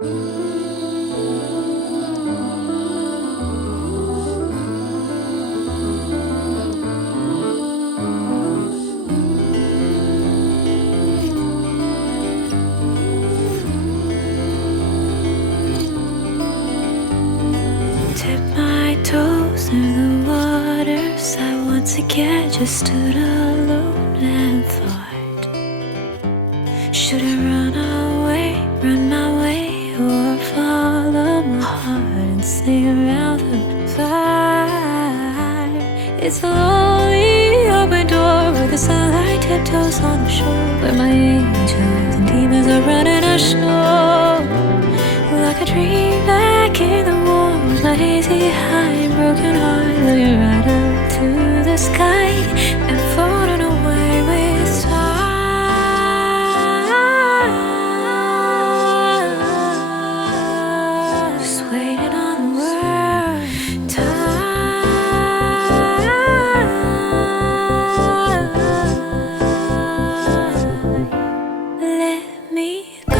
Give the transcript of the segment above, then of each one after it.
Tip my toes in the waters. I once again just stood alone and thought, should I run away, run my way, or follow my heart and sing around the fire? It's a lonely open door where the sunlight tiptoes on the shore, where my angels and demons are running ashore. Like a dream back in the warm, with my hazy high and broken heart, looking right up to the sky and floating away with time. Just waiting on the word time. Let me go.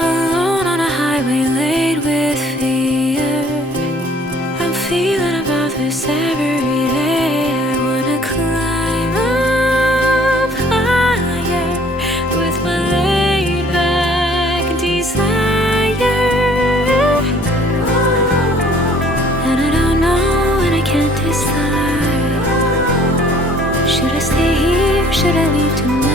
Alone on a highway laid with fear, I'm feeling about this every day. I wanna climb up higher with my laid back desire. And I don't know and I can't decide. Should I stay here? Should I leave tonight?